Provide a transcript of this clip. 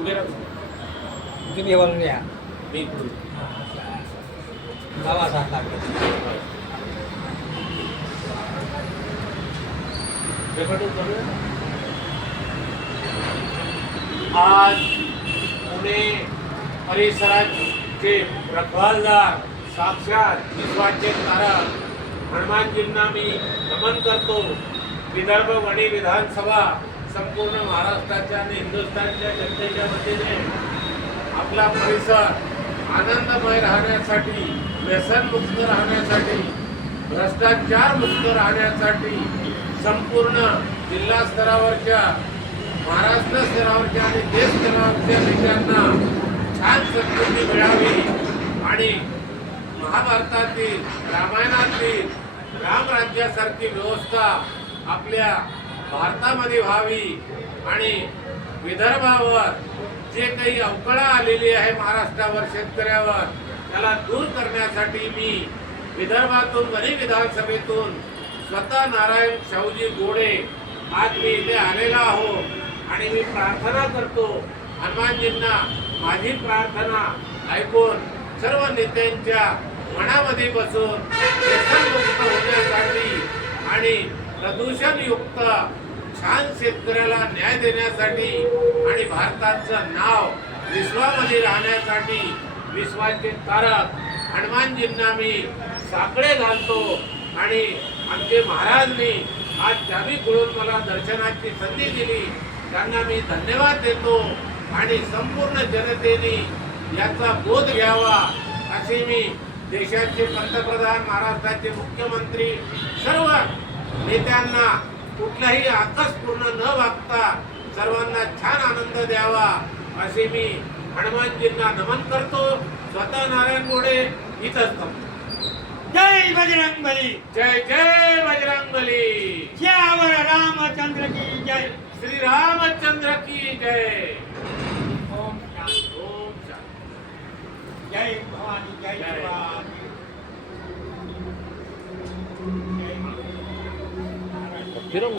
उभे राहतो. तुम्ही बोलून या मी बोलू. गावा 7 लाख रेकॉर्डिंग करूया. आज पुणे परिसराचे रखवालदार साक्षात विश्वाचे तारक हनुमानजींना मी नमन करतो. विदर्भ वणी विधानसभा संपूर्ण महाराष्ट्राच्या आणि हिंदुस्थानच्या जनतेच्या वतीने आपला परिसर आनंदमय राहण्यासाठी, व्यसनमुक्त राहण्यासाठी, भ्रष्टाचार मुक्त राहण्यासाठी संपूर्ण जिल्हा स्तरावरच्या, महाराष्ट्र स्तरावरच्या आणि देश स्तरावरच्या नेत्यांना छान संस्कृती मिळावी आणि महाभारतातील, रामायणातील रामराज्यासारखी व्यवस्था आपल्या भारतामध्ये व्हावी आणि विदर्भावर जे काही अवकळा आलेली आहे महाराष्ट्रावर, शेतकऱ्यावर, त्याला दूर करण्यासाठी मी विदर्भातून वणी विधानसभेतून स्वतः नारायण शाहूजी गोडे आज मी इथे आलेला आहो आणि मी प्रार्थना करतो हनुमानजींना माझी प्रार्थना ऐकून सर्व नेत्यांच्या मनामध्ये बसून व्यसनमुक्त होण्यासाठी आणि प्रदूषणयुक्त छान शेतकऱ्याला न्याय देण्यासाठी आणि भारताचं नाव विश्वामध्ये राहण्यासाठी विश्वाचे तारक हनुमानजींना मी साकडे घालतो आणि आमचे महाराजनी आज चावी खोलून मला दर्शनाची संधी दिली, त्यांना मी धन्यवाद देतो आणि संपूर्ण जनतेने याचा बोध घ्यावा असे मी देशाचे पंतप्रधान, महाराष्ट्राचे मुख्यमंत्री, सर्व नेत्यांना कुठलाही आकस्पूर्ण न वागता सर्वांना छान आनंद द्यावा असे मी हनुमानजींना नमन करतो. स्वतः नारायण गोडे इथंच थांबतो. जय बजरंगबली, जय जय बजरंगबली. श्यावर रामचंद्र की जय. श्री रामचंद्र की जय. ओम शांती. ओम शांती. जय भवानी, जय जय. शिवा.